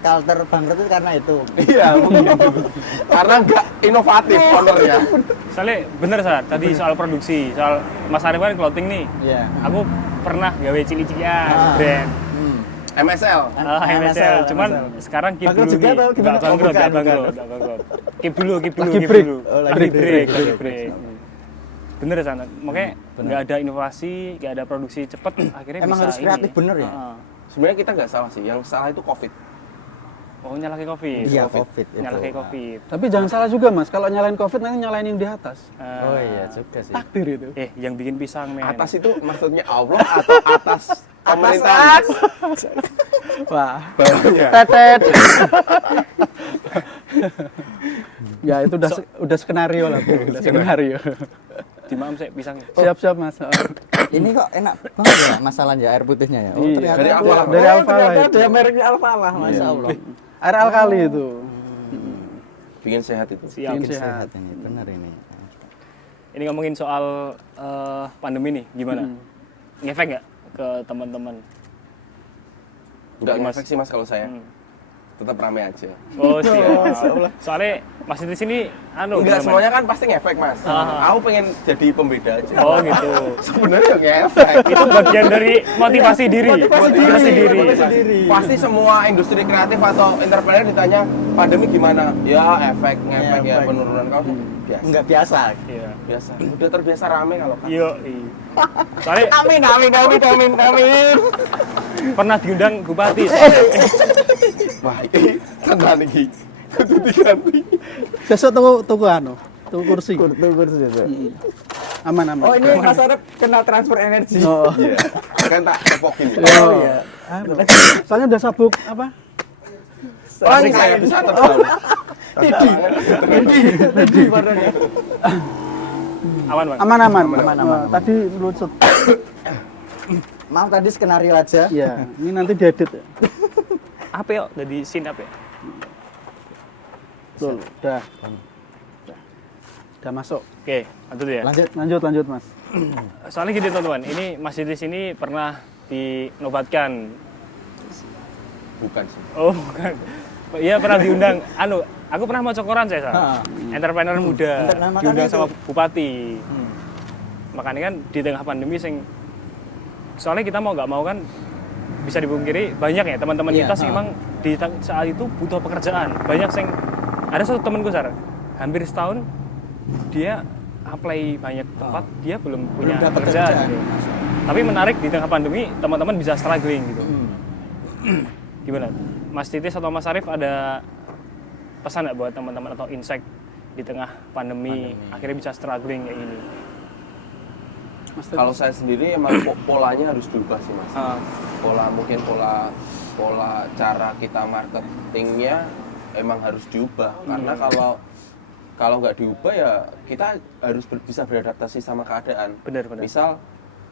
culture bangkrut itu karena itu. Iya, mungkin. Karena nggak inovatif owner ya. Soalnya bener Sar, tadi soal produksi, soal Mas Arif kan clothing nih. Iya. Aku pernah gawe cilik-cilikan brand. MSL. MSL, cuman sekarang keep Bangkrut dulu juga nih. atau gimana? Nggak bangkrut, Oh, bukan, nggak bangkrut, bukan. nggak bangkrut. Keep dulu. Lagi break. Oh, Lagi break. break. Bener San, makanya nggak ada inovasi, nggak ada produksi cepet, akhirnya Emang bisa harus kreatif ini. bener ya? Sebenarnya kita nggak salah sih, yang salah itu COVID. Oh nyalahin COVID. Iya, COVID itu. Nyalahin COVID. Tapi jangan salah juga Mas, kalau nyalain Covid nanti nyalain yang di atas. Oh iya juga sih. Takdir itu. Yang bikin pisang men. Atas itu maksudnya Allah atau atas pemerintahan? Wah, Bawahnya. tetet. Ya itu udah skenario lah, Bu. Udah skenario. Dimam sih pisangnya. Siap-siap Mas. Ini kok enak banget ya masalahnya air putihnya ya. Oh, Iya. ternyata Dari Alfalah. Dari Alfalah ternyata itu. ada mereknya Alfalah, Masya Allah. Air alkali itu. Bikin sehat itu. Siap. Bikin Bikin sehat. sehat ini, benar ini. Ini ngomongin soal pandemi nih, gimana? Ngefek nggak ke teman-teman? Nggak Mas. ngefek sih Mas kalau saya. Tetap rame aja. Oh siap. Soalnya Mas di sini Enggak teman-teman. semuanya kan pasti ngefek Mas. Aku pengen jadi pembeda aja. Oh gitu. Sebenarnya ngefek. Itu bagian dari motivasi diri. Motivasi diri. diri. Pasti semua industri kreatif atau entrepreneur ditanya pandemi gimana? Ya efek, ngefek ya Efek. penurunan kaos biasa. Enggak biasa. Iya. Biasa. Udah terbiasa rame kalau kan. Yo. Soalnya Amin. pernah diundang bupati. Wah, ini tenan iki. Kudu diganti. Besok tuku anu, tuku kursi. Kursi itu. Aman. Oh ini Mas Arif kena transfer energi. Oh. Iya. Kan tak tepokin. Oh iya. Soalnya udah sabuk apa? Oh, ini saya bisa terbang. Tadi warnanya. Aman bang. Aman. Aman. Tadi lucut. Mau tadi skenario aja. Iya, ini nanti diedit ya. Apa ya? Dari scene apa ya? Tuh, udah masuk. Oke, lanjut ya. Lanjut Mas. Soalnya gini teman-teman, ini Mas Idris ini pernah dinobatkan. Bukan sih. Oh bukan. Iya pernah diundang. Aku pernah mau koran saya. Ha. Entrepreneur muda Nah, makanya diundang itu. sama bupati. Makanya kan di tengah pandemi soalnya kita mau nggak mau kan bisa dipungkiri banyak ya teman-teman Iya, kita sih ha. emang di saat itu butuh pekerjaan. Banyak ada satu temanku hampir setahun dia apply banyak tempat, dia belum punya dapat pekerjaan. kerjaan. Gitu. Tapi menarik di tengah pandemi teman-teman bisa struggling gitu. Gimana? Mas Titis atau Mas Arif ada pesan nggak buat teman-teman atau insight di tengah pandemi akhirnya bisa struggling kayak gini? Mas Kalau saya sendiri emang polanya harus diubah sih Mas. Mungkin pola cara kita marketingnya emang harus diubah karena kalau nggak diubah ya kita harus bisa beradaptasi sama keadaan. Benar. Misal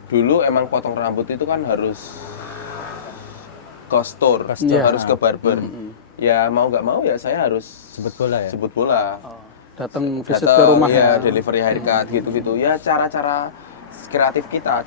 dulu emang potong rambut itu kan harus ke store, Iya. harus ke barber. Ya mau nggak mau ya saya harus Sebut bola ya. sebut bola. datang visit ke Datang, rumah ya, ya. delivery haircut gitu-gitu. Ya cara-cara kreatif kita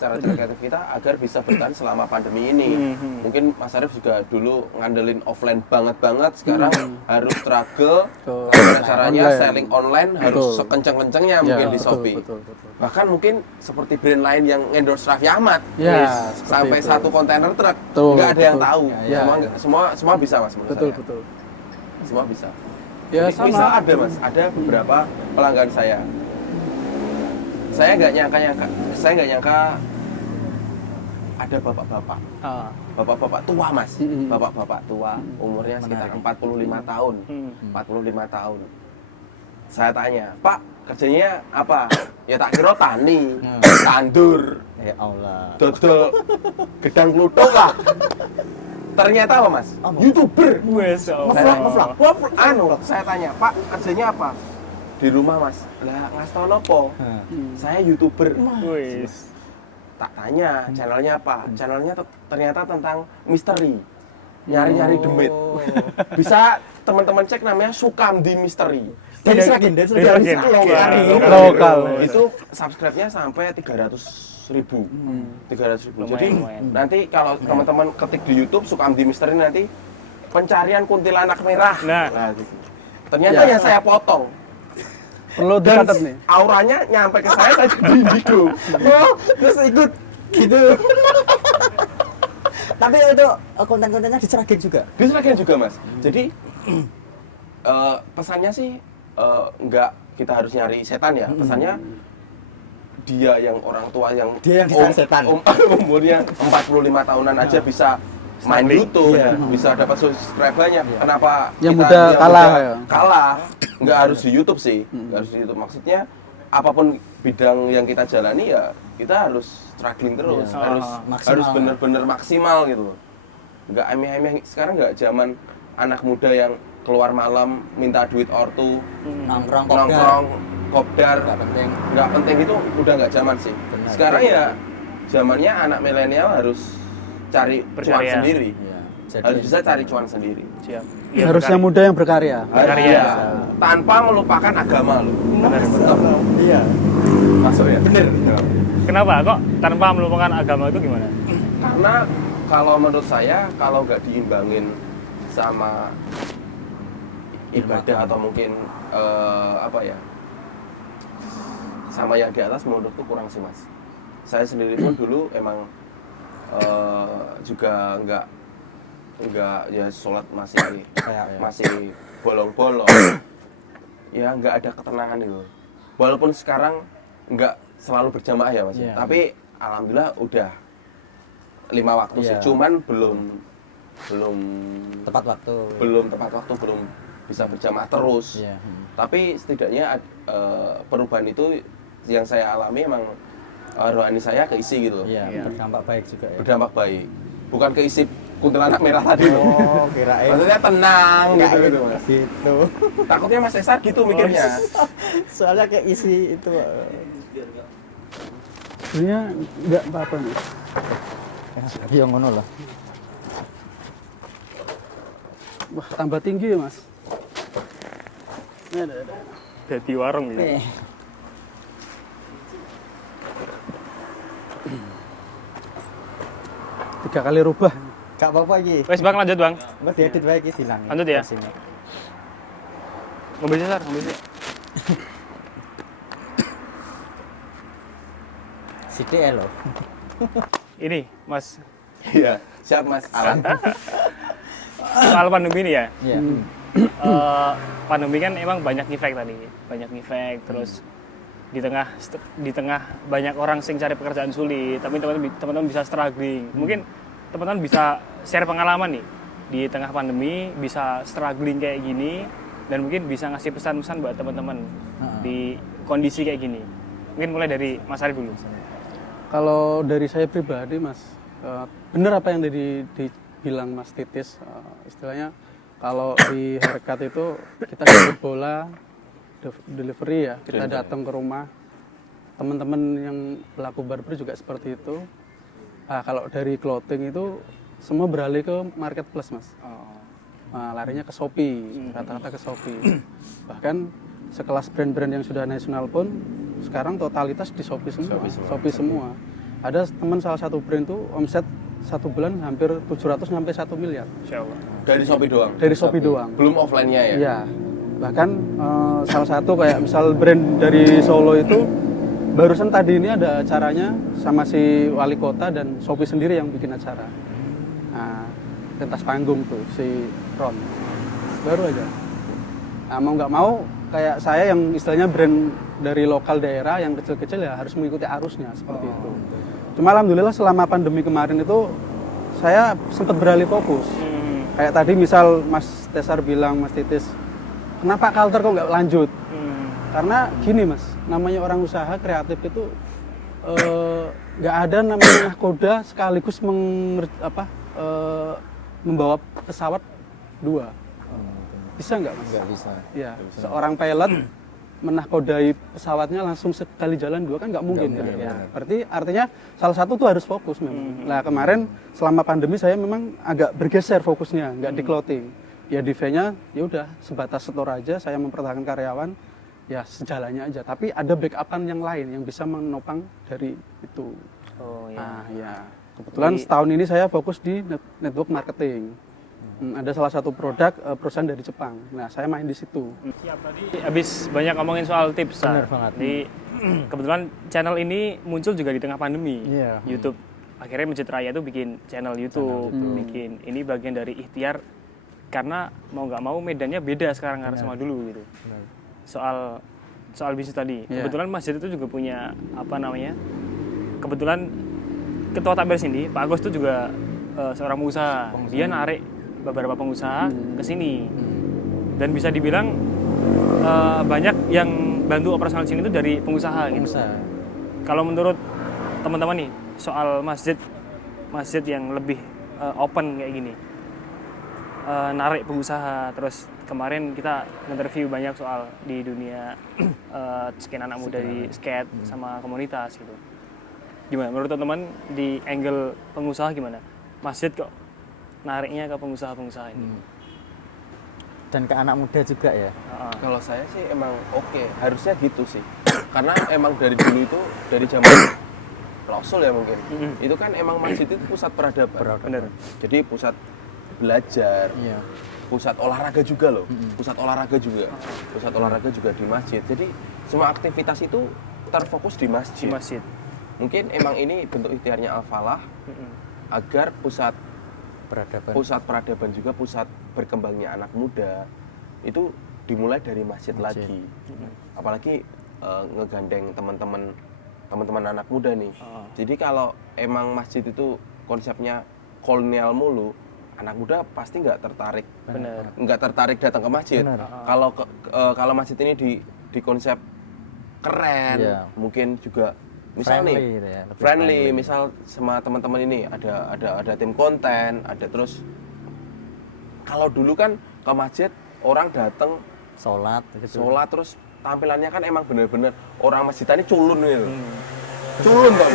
agar bisa bertahan selama pandemi ini. Mungkin Mas Arif juga dulu ngandelin offline banget, sekarang harus struggle. Gimana caranya Online. selling online harus Betul. sekenceng-kencengnya Ya, mungkin di betul, Shopee. betul. Bahkan mungkin seperti brand lain yang endorse Raffi Ahmad, Ya, seperti sampai itu. 1 kontainer truk, Betul, nggak ada yang betul. tahu. Ya, Semua bisa Mas menurut saya. Betul. Semua bisa. Ya Jadi, misal sama. ada Mas, ada beberapa pelanggan saya. Saya nggak nyangka ada bapak-bapak. Bapak-bapak tua Mas. Bapak-bapak tua, umurnya sekitar 45 tahun. 45 tahun. Saya tanya, "Pak, kerjanya apa?" Ya tak kira tani, tandur, Ya Allah. dodol gedang kluthuk lah. Ternyata apa Mas? YouTuber. Wes, Ngevlog. Saya tanya, "Pak, kerjanya apa?" Di rumah Mas. Lah, ngasih nopo? Saya YouTuber. Wes. Tak tanya, channelnya apa? Channelnya ternyata tentang misteri. Nyari-nyari demit. Bisa teman-teman cek namanya Sukamdi Misteri. Dari Sragen. Lokal. Itu subscribe-nya sampai 300.000. 300.000. Jadi Lumayan. nanti kalau teman-teman ketik di YouTube Sukamdi Misteri nanti pencarian kuntilanak merah. Nah. Gitu. Ternyata yang saya potong. Perlu Dan dicatat nih. auranya nyampe ke saya jadi indigo. Oh, terus ikut gitu. Tapi itu konten-kontennya diceragin juga. Diserahkan juga Mas. Jadi pesannya sih nggak kita harus nyari setan ya. Pesannya dia yang orang tua yang dicari setan. Umurnya 45 tahunan aja bisa main YouTube, Iya. bisa dapat subscribe banyak. Kenapa Yang kita muda kalah ya? Kalah, nggak harus di YouTube sih, nggak harus di YouTube. Maksudnya apapun bidang yang kita jalani ya kita harus struggling terus, Iya. harus Maksimal. harus bener-bener maksimal gitu. Nggak emeh-emeh. Sekarang nggak zaman anak muda yang keluar malam minta duit ortu, Nongkrong kopdar, nggak penting. nggak penting itu udah nggak zaman sih. Benar. Sekarang ya zamannya anak milenial harus cari cuan Berkarya. sendiri, Iya. harus bisa cari cuan sendiri. Siap. Harus yang muda yang berkarya. Berkarya. Iya. Tanpa melupakan agama lo. Iya. Masuk ya. Bener. Kenapa kok tanpa melupakan agama itu gimana? Karena kalau menurut saya kalau nggak diimbangin sama ibadah atau mungkin apa ya, sama yang di atas, menurutku kurang sih Mas. Saya sendiri pun dulu emang juga nggak ya sholat masih masih bolong-bolong. Ya nggak ada ketenangan itu. Walaupun sekarang nggak selalu berjamaah ya Mas. Iya. Tapi alhamdulillah udah 5 waktu sih. Iya. Cuman belum Tepat waktu. tepat waktu, belum bisa berjamaah terus. Iya. Tapi setidaknya perubahan itu yang saya alami emang rohani saya keisi gitu. Iya, berdampak baik juga ya. Berdampak baik. Bukan keisi kuntilanak merah tadi. Oh, kirain. Maksudnya tenang gitu Mas. Gitu. Takutnya Mas Esar gitu mikirnya. Soalnya kayak isi itu. Sebenarnya nggak apa-apa nih. Iya ngono lah. Wah, tambah tinggi ya, Mas. Ini ada. Jadi warung gitu. 3 kali rubah. Gak apa-apa iki. Wes Bang, lanjut Bang. Mbak diedit wae iki hilang. Lanjut ya. Sini. Mobil Sar, mobil Sar. Sithik lho. Ini Mas, Iya, siap Mas Alan. soal pandemi ini ya. Iya. Pandemi kan emang banyak ngefek tadi, banyak ngefek terus di tengah banyak orang sing cari pekerjaan sulit, tapi teman-teman bisa struggling. Mungkin teman-teman bisa share pengalaman nih di tengah pandemi bisa struggling kayak gini dan mungkin bisa ngasih pesan-pesan buat teman-teman di kondisi kayak gini. Mungkin mulai dari Mas Arif dulu. Kalau dari saya pribadi, Mas, benar apa yang dibilang Mas Titis. Istilahnya kalau di haircut itu kita jemput bola, delivery ya, kita datang ke rumah. Teman-teman yang pelaku barber juga seperti itu. Nah, kalau dari clothing itu semua beralih ke marketplace, Mas. Nah, larinya ke Shopee, rata-rata ke Shopee. Bahkan sekelas brand-brand yang sudah nasional pun sekarang totalitas di Shopee semua. Shopee semua. Ada teman salah satu brand tuh omset 1 bulan hampir 700 sampai 1 miliar. Insyaallah. Dari Shopee doang. Dari Shopee doang. Belum offline-nya ya? Iya. Bahkan salah satu kayak misal brand dari Solo itu barusan tadi ini ada acaranya sama si wali kota dan Shopee sendiri yang bikin acara. Nah, pentas panggung tuh si Ron. Baru aja. Nah, mau nggak mau kayak saya yang istilahnya brand dari lokal daerah yang kecil-kecil ya harus mengikuti arusnya seperti itu. Cuma alhamdulillah selama pandemi kemarin itu saya sempat beralih fokus. Kayak tadi misal Mas Tesar bilang, Mas Titis, kenapa Kalter kok nggak lanjut? Karena gini Mas, namanya orang usaha kreatif itu nggak ada namanya nahkoda sekaligus membawa pesawat 2. Bisa nggak Mas? Nggak bisa. Ya, seorang pilot menahkodai pesawatnya langsung sekali jalan 2 kan nggak mungkin. Nggak mungkin, Ya. benar. Berarti artinya salah satu tuh harus fokus memang. Nah kemarin selama pandemi saya memang agak bergeser fokusnya, nggak di clothing. Ya di V-nya ya udah sebatas store aja, saya mempertahankan karyawan ya sejalannya aja. Tapi ada backupan yang lain yang bisa menopang dari itu. Oh ya. Nah ya kebetulan setahun ini saya fokus di network marketing. Ada salah satu produk perusahaan dari Jepang. Nah, saya main di situ. Siap, tadi habis banyak ngomongin soal tips. Bener banget. Jadi kebetulan channel ini muncul juga di tengah pandemi. Iya. YouTube. Akhirnya Masjid Raya itu bikin channel YouTube, bikin ini bagian dari ikhtiar karena mau nggak mau medannya beda sekarang sama dulu gitu. Soal bisnis tadi. Iya. Kebetulan masjid itu juga punya kebetulan ketua takbir sini Pak Agus itu juga seorang pengusaha. Dia narik beberapa pengusaha ke sini. Dan bisa dibilang banyak yang bantu operasional sini itu dari pengusaha gitu. Kalau menurut teman-teman nih soal masjid yang lebih open kayak gini, narik pengusaha, terus kemarin kita interview banyak soal di dunia skena anak muda di skate sama komunitas gitu. Gimana menurut teman-teman di angle pengusaha gimana? Masjid kok nariknya ke pengusaha-pengusaha ini? Dan ke anak muda juga ya. Kalau saya sih emang oke, harusnya gitu sih. Karena emang dari dulu itu, dari zaman Rasul ya mungkin, itu kan emang masjid itu pusat peradaban. Bener. Jadi pusat belajar, pusat olahraga juga loh, pusat olahraga juga di masjid. Jadi semua aktivitas itu terfokus di masjid. Mungkin emang ini bentuk ikhtiarnya Al-Falah agar pusat peradaban juga pusat berkembangnya anak muda itu dimulai dari masjid. Lagi. Apalagi ngegandeng teman-teman anak muda nih. Jadi kalau emang masjid itu konsepnya kolonial mulu, anak muda pasti nggak tertarik datang ke masjid. Kalau masjid ini di konsep keren, mungkin juga misal friendly, misal sama teman-teman ini ada tim konten, ada terus kalau dulu kan ke masjid orang datang sholat terus tampilannya kan emang bener-bener orang masjidannya culun gitu. Culun kok.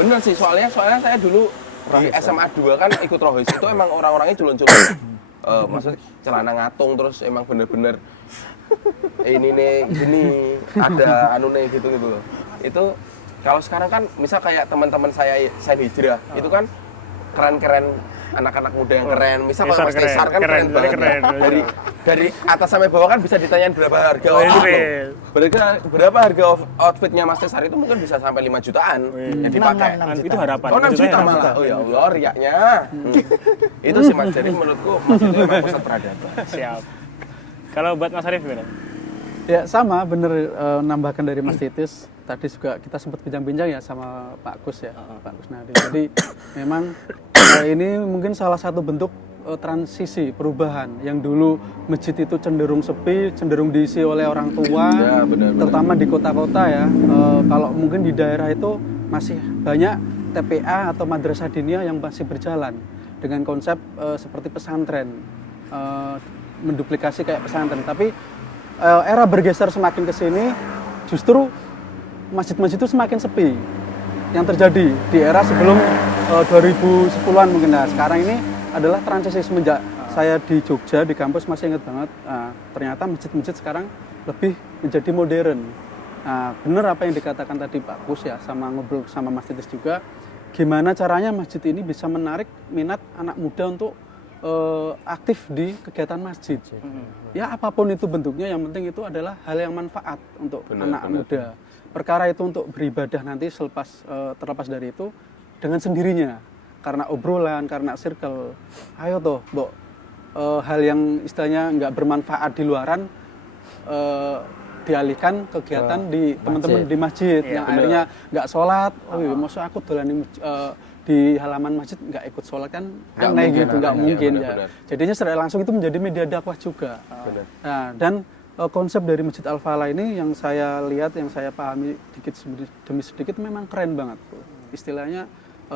Bener sih, soalnya saya dulu di SMA 2 kan ikut rohis itu emang orang-orangnya culun-culun. Maksudnya celana ngatung terus emang bener-bener ini nih gini ada nih gitu loh. Itu kalau sekarang kan misal kayak teman-teman saya hijrah itu kan keren-keren, anak-anak muda yang keren. Misal kalau Mas Tesar kan keren banget. Dari atas sampai bawah kan bisa ditanyain berapa harga outfit. Berapa harga outfitnya Mas Tesar itu mungkin bisa sampai 5 jutaan yang dipakai. Itu harapan. 6 juta malah. Oh ya Allah, riaknya. Itu sih Mas, jadi menurutku Mas itu memang pusat peradaban. Siap. Kalau buat Mas Arif gimana? Ya sama, bener nambahkan dari Mas Titis. Tadi juga kita sempat bincang-bincang ya sama Pak Kus ya, Pak Kus Nadi. Jadi memang ini mungkin salah satu bentuk transisi perubahan yang dulu masjid itu cenderung sepi, cenderung diisi oleh orang tua, terutama di kota-kota ya. Kalau mungkin di daerah itu masih banyak TPA atau madrasah diniyah yang masih berjalan dengan konsep seperti pesantren, menduplikasi kayak pesantren. Tapi era bergeser semakin ke sini, justru masjid-masjid itu semakin sepi yang terjadi di era sebelum 2010-an mungkin. Nah, sekarang ini adalah transisi semenjak saya di Jogja, di kampus masih ingat banget, ternyata masjid-masjid sekarang lebih menjadi modern. Benar apa yang dikatakan tadi Pak Kus ya, sama ngobrol sama Mas Titis juga, gimana caranya masjid ini bisa menarik minat anak muda untuk aktif di kegiatan masjid. Ya apapun itu bentuknya, yang penting itu adalah hal yang manfaat untuk anak muda. Perkara itu untuk beribadah nanti terlepas dari itu dengan sendirinya, karena obrolan, karena circle. Ayo toh, Mbok, hal yang istilahnya nggak bermanfaat di luaran dialihkan kegiatan di teman-teman di masjid yang akhirnya nggak sholat. Oh iya, maksud aku dolan di halaman masjid nggak ikut sholat kan aneh gitu, nggak mungkin ya. Jadinya secara langsung itu menjadi media dakwah juga. Nah, dan konsep dari Masjid Al-Falah ini yang saya lihat, yang saya pahami sedikit demi sedikit memang keren banget. Istilahnya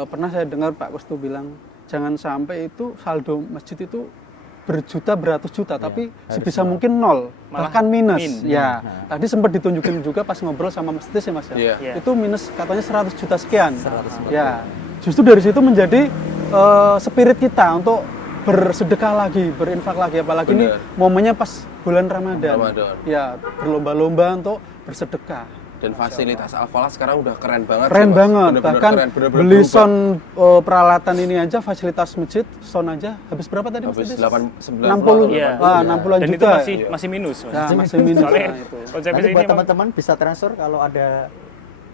pernah saya dengar Pak Kus tuh bilang jangan sampai itu saldo masjid itu beratus juta, tapi sebisa mungkin nol, bahkan minus. Ya, tadi sempat ditunjukin juga pas ngobrol sama Mas Tis ya Mas ya. Itu minus katanya 100 juta sekian. Ya, justru dari situ menjadi spirit kita untuk bersedekah lagi, berinfak lagi, apalagi ini momennya pas bulan Ramadan. Ya, berlomba-lomba untuk bersedekah. Dan fasilitas Alfallah sekarang udah keren banget. Keren sih, Mas. banget, Bener-bener bahkan keren, bener-bener beli berubah. sound peralatan ini aja, fasilitas masjid, sound aja habis berapa tadi Mas? Habis Tadi? 9 60. Iya. Wah, 60-an Dan itu juta. masih minus, Mas. Nah, masih minus. Soalnya Nah, itu. konsep Nanti ini buat emang- teman-teman bisa transfer kalau ada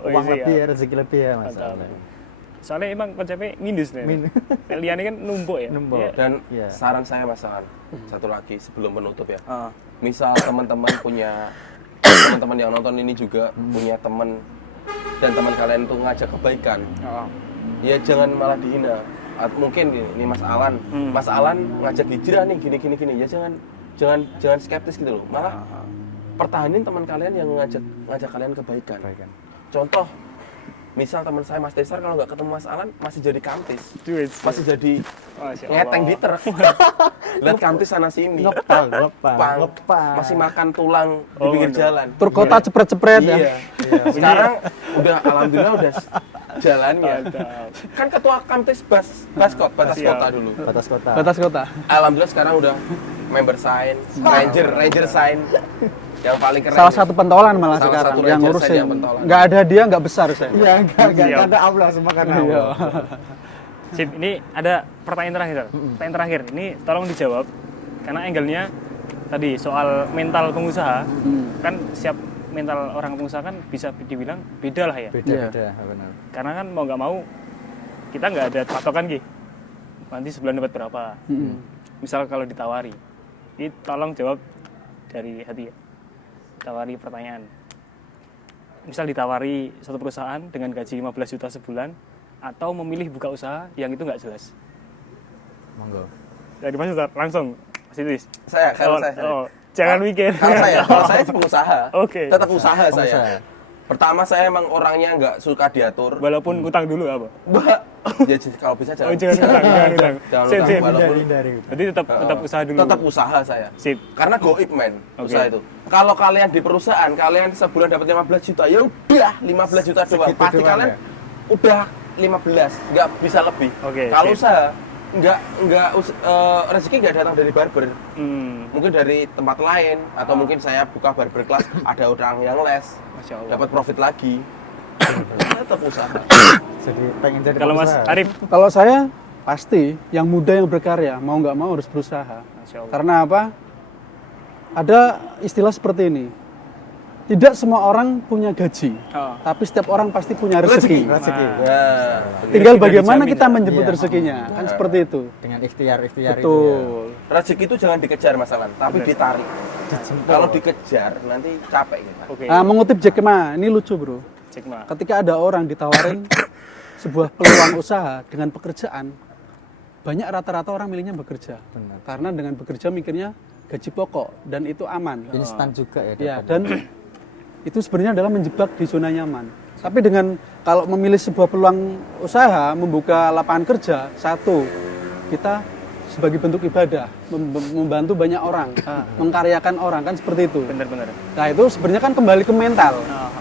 Oh, uang iya, lebih iya. ya, rezeki lebih ya Mas. Mantap. Soalnya emang konsepnya minus nih. Liane kan numpuk ya. Numpuk. Iya. Dan Iya. saran saya Mas Aan, satu lagi sebelum menutup ya. Ah, Misal teman-teman punya teman-teman yang nonton ini juga punya teman dan teman kalian tuh ngajak kebaikan, ya jangan malah dihina. Mungkin ini Mas Alan, Mas Alan ngajak hijrah nih gini, ya jangan skeptis gitu loh. Malah pertahanin teman kalian yang ngajak kalian kebaikan. Contoh, misal teman saya Mas Tesar kalau nggak ketemu Mas Alan masih jadi kamtis, duit. masih jadi Masya ngeteng Allah. di truk. Lihat kamtis sana sini. Ngepang, Pang, masih makan tulang di Oh, pinggir no. jalan. Tur kota cepret-cepret ya. Iya. Sekarang udah alhamdulillah udah jalannya. Mantap. Kan ketua kamtis batas Siap. kota dulu. batas kota. Batas kota. Alhamdulillah sekarang udah member sign, ranger sign yang paling keren. Salah satu pentolan malah Salah sekarang satu yang ranger ngurusin. saya yang pentolan. Nggak ada dia nggak besar saya. Iya, enggak Siap. ada Allah semua karena Iya. Allah. Sip, ini ada pertanyaan terakhir. Pertanyaan terakhir. Ini tolong dijawab karena angle-nya tadi soal mental pengusaha. Kan siap mental orang pengusaha kan bisa dibilang beda lah ya. Beda-beda, benar. Karena kan mau nggak mau kita nggak ada patokan Ki. Nanti sebulan dapat berapa. Misal kalau ditawari. Ini tolong jawab dari hati ya. Tawari pertanyaan. Misal ditawari satu perusahaan dengan gaji 15 juta sebulan atau memilih buka usaha yang itu nggak jelas. Monggo. Dari Mas Ustaz, langsung Mas Idris. Kalau saya. Jangan mikir. Kalau saya pengusaha. Oke. Tetap usaha saya. Pengusaha. Pertama saya emang orangnya nggak suka diatur. Walaupun utang dulu apa? Ya kalau bisa Oh, jangan. jangan utang. Jangan Sip, utang, sip. walaupun Hindari. Jadi tetap usaha dulu. tetap usaha saya. Sip. Karena goib men, Oke. usaha itu. Kalau kalian di perusahaan, kalian sebulan dapat 15 juta, ya udah 15 juta doang. Segitu Pasti doang kalian ya? udah 15, nggak bisa lebih. Oke, Kalau sip. usaha, rezeki nggak datang dari barber. Mungkin dari tempat lain, atau mungkin saya buka barber class, ada orang yang les, Masya Allah. dapat profit lagi. Tetap usaha. Jadi pengen jadi Kalau Mas pengusaha. Arif, Kalau saya pasti yang muda yang berkarya mau nggak mau harus berusaha. Masya Allah. Karena apa? Ada istilah seperti ini. Tidak semua orang punya gaji, Oh. tapi setiap orang pasti punya rezeki. rezeki. Nah, Tinggal Rezeki bagaimana dijamin kita ya? menjemput Iya. rezekinya, kan seperti itu. Dengan ikhtiar-ikhtiar itu ya. Betul. rezeki itu jangan dikejar masalah, tapi Bener. ditarik. Kalau dikejar nanti capek kita. Oke. Nah, mengutip Jack Ma, ini lucu bro. Cek mah. Ketika ada orang ditawarin sebuah peluang usaha dengan pekerjaan, banyak rata-rata orang milihnya bekerja. Benar. Karena dengan bekerja mikirnya gaji pokok dan itu aman. Instan juga ya. Ya, dapatnya. dan itu sebenarnya adalah menjebak di zona nyaman. Tapi dengan kalau memilih sebuah peluang usaha, membuka lapangan kerja, satu, kita sebagai bentuk ibadah, membantu banyak orang, mengkaryakan orang, kan seperti itu. Bener-bener. Nah itu sebenarnya kan kembali ke mental.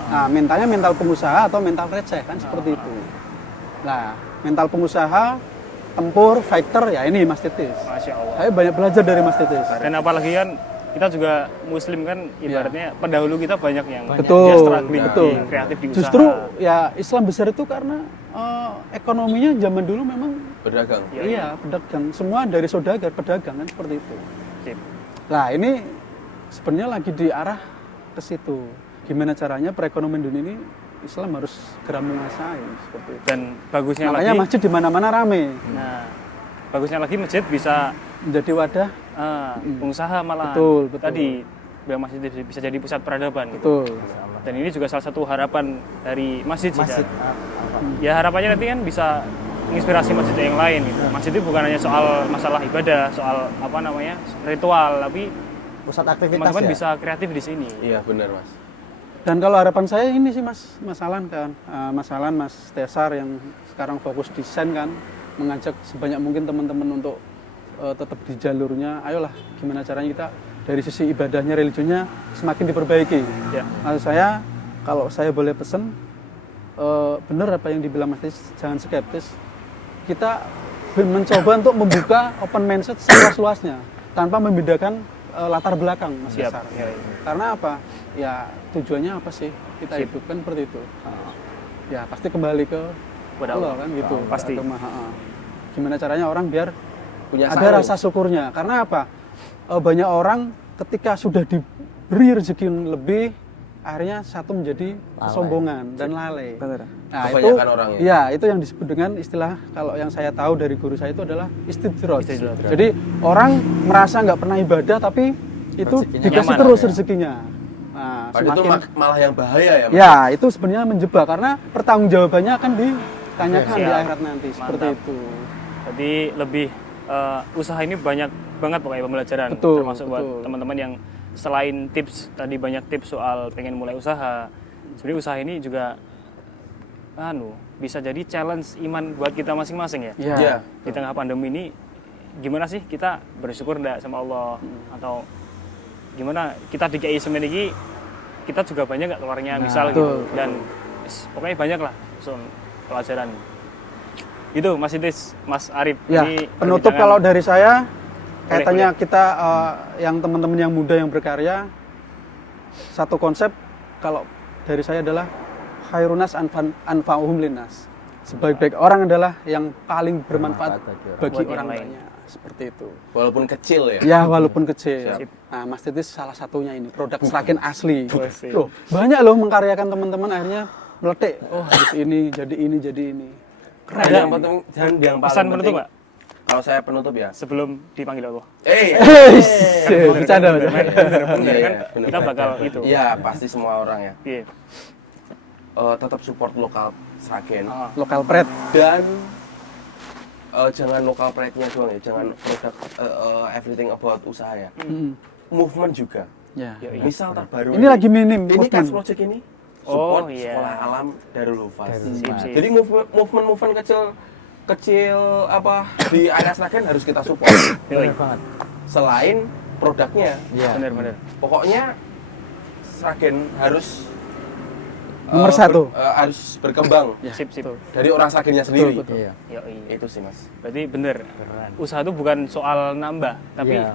Nah mentalnya mental pengusaha atau mental receh, kan seperti itu. Nah mental pengusaha, tempur, fighter, ya ini Mas Titis. Masya Allah. Saya banyak belajar dari Mas Titis. Dan apalagi kan kita juga muslim kan ibaratnya pendahulu kita banyak yang Betul, dia struggling betul. di kreatif di usaha. Justru ya Islam besar itu karena ekonominya zaman dulu memang Berdagang. iya pedagang, semua dari saudagar, pedagang kan seperti itu. Sip. Nah ini sebenarnya lagi diarah ke situ. Gimana caranya perekonomian dunia ini Islam harus segera menguasai seperti itu. Dan bagusnya Makanya lagi, masjid di mana-mana rame, nah bagusnya lagi masjid bisa menjadi wadah. pengusaha malah Betul, betul. tadi bilang masjid bisa jadi pusat peradaban gitu. Betul. Dan ini juga salah satu harapan dari masjid sih. Masjid. Dan ya harapannya nanti kan bisa menginspirasi masjid yang lain gitu. Masjid itu bukan hanya soal masalah ibadah, soal apa namanya ritual, tapi Pusat aktivitas teman-teman ya. bisa kreatif di sini. Iya benar mas. Dan kalau harapan saya ini sih Mas Alan kan, Mas Alan, Mas Tesar yang sekarang fokus desain kan, mengajak sebanyak mungkin teman-teman untuk tetap di jalurnya. Ayolah, gimana caranya kita dari sisi ibadahnya, religiusnya semakin diperbaiki. Ya. Maksud saya, kalau saya boleh pesen, benar apa yang dibilang Mas Tis, jangan skeptis. Kita mencoba untuk membuka open mindset seluas-luasnya, tanpa membedakan latar belakang Mas Siap. Tesar. Ya, ya. Karena apa? Ya tujuannya apa sih? kita hidupkan seperti itu. Ya pasti kembali ke Kepada Allah Allah. kan gitu. Pasti. Agama, gimana caranya orang biar Punya ada sarung. rasa syukurnya. Karena apa? Banyak orang ketika sudah diberi rezeki yang lebih, akhirnya satu menjadi kesombongan dan lalai. Nah, itu Kebanyakan orang ya. ya itu yang disebut dengan istilah, kalau yang saya tahu dari guru saya itu adalah istidraj. Istidraj. Jadi orang merasa nggak pernah ibadah tapi itu Rezekinya dikasih nyaman, terus ya. rezekinya. Nah, Padahal itu malah yang bahaya ya, Mas? ya itu sebenarnya menjebak karena pertanggungjawabannya akan ditanyakan di Siap. akhirat nanti seperti Mantap. itu. Jadi lebih usaha ini banyak banget pokoknya pembelajaran, Betul, termasuk buat betul. teman-teman yang selain tips tadi, banyak tips soal pengen mulai usaha. Sebenarnya usaha ini juga bisa jadi challenge iman buat kita masing-masing ya. Ya. Iya. Di tengah pandemi ini gimana sih kita bersyukur enggak sama Allah, atau gimana kita dikei semen ini kita juga banyak nggak keluarnya misal gitu. betul, Dan pokoknya banyak lah pelajaran. Itu Mas Idris, Mas Arif. Ya, Ini penutup perbincangan- kalau dari saya, Boleh, kaitannya kita yang teman-teman yang muda yang berkarya, satu konsep kalau dari saya adalah khairunas anfa'uhum linnas. Sebaik-baik orang adalah yang paling bermanfaat bagi Buat yang orang lain. lainnya. Seperti itu. Walaupun kecil ya. Ya, walaupun kecil. Siap. Nah, Mas Titis salah satunya ini, produk Seragen asli. Asli. Loh, banyak loh mengkaryakan teman-teman akhirnya meletik. Oh, habis ini, jadi ini, jadi ini. Keren. Yang penting dan yang paling Pesan penutup penting, nggak kalau saya penutup ya. sebelum dipanggil Allah? Bercanda, bercanda. Bener kan? bener. Kita bakal itu. Iya, pasti semua orang ya. Iya. Tetap support lokal Sragen. Lokal pret. Dan jangan lokal pride-nya doang ya, jangan produk everything about usaha ya. Movement juga. Ya. Misal terbaru Ini lagi minim. ini movement. Cats Project ini support Oh, iya. sekolah alam Darul Hufaz. Sip, sip. Jadi movement kecil apa di area Sragen harus kita support. Yoi. banget. Selain produknya, Iya. Bener-bener. pokoknya Sragen harus Nomor satu. harus berkembang Sip, sip. dari orang Sragennya sendiri. betul. Iya. Yoi. Itu sih Mas. Berarti bener. Keren. Usaha itu bukan soal nambah, tapi Iya.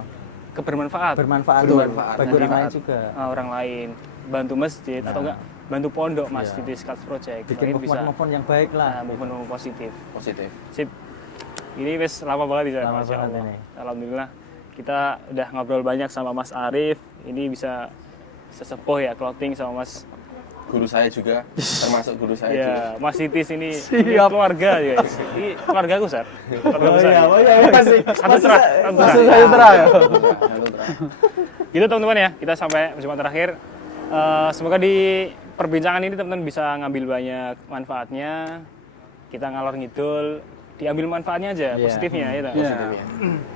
kebermanfaat. Bermanfaat, Bermanfaat. bagi orang lain juga. Orang lain, bantu masjid atau enggak bantu pondok Mas Iya. di Cats Project. Bikin Mungkin bisa movement yang baik lah. movement positif. Positif. Sip. Ini wes lama banget bisa, Lama Masya banget Allah. ini. Alhamdulillah kita udah ngobrol banyak sama Mas Arif. Ini bisa sesepuh ya clothing sama Mas. Guru saya juga, termasuk guru saya juga. Ya, Mas Titis ini keluarga ya. Ini keluarga aku, Sar. Keluarga besar. Satu terah. Maksud saya terang ya. Gitu teman-teman ya, kita sampai perjumpaan terakhir. Semoga di perbincangan ini teman-teman bisa ngambil banyak manfaatnya. Kita ngalor ngidul, diambil manfaatnya aja, Iya. positifnya ya. Positifnya.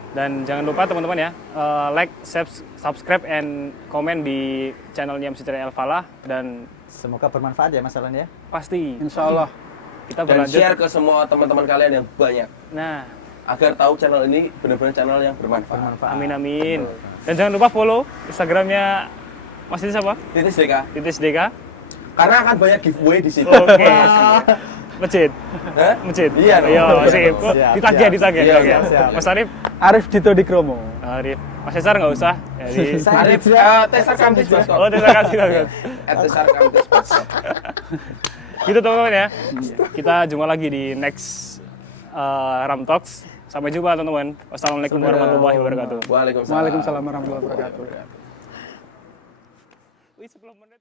Dan jangan lupa teman-teman ya, like, subscribe, and komen di channelnya Masjid Raya Al Falah. Dan Semoga bermanfaat ya masalahnya. pasti Insya Allah. kita Dan berlanjut. share ke semua teman-teman kalian yang banyak Nah, agar tahu channel ini benar-benar channel yang bermanfaat. Bermanfaat. amin amin. Dan jangan lupa follow Instagramnya Mas Titis apa? Titis DK. Titis DK. Karena akan banyak giveaway di situ. Oke. Masjid. Hah? Masjid. Iya, dong. Iya, sip. Siap, Ditagih, siap. ditagih. Iya, Oke. siap. Mas Arif, Arif Dito Dikromo. Arif. Mas Cesar nggak usah. Jadi, Arif, Tesar Kamtis Baskot. oh, terima kasih. Tesar Kamtis Baskot. Gitu teman-teman ya. Kita jumpa lagi di next Ram Talks. Sampai jumpa teman-teman. Wassalamualaikum warahmatullahi wabarakatuh. Waalaikumsalam. Waalaikumsalam warahmatullahi wabarakatuh. Wih, 10 menit.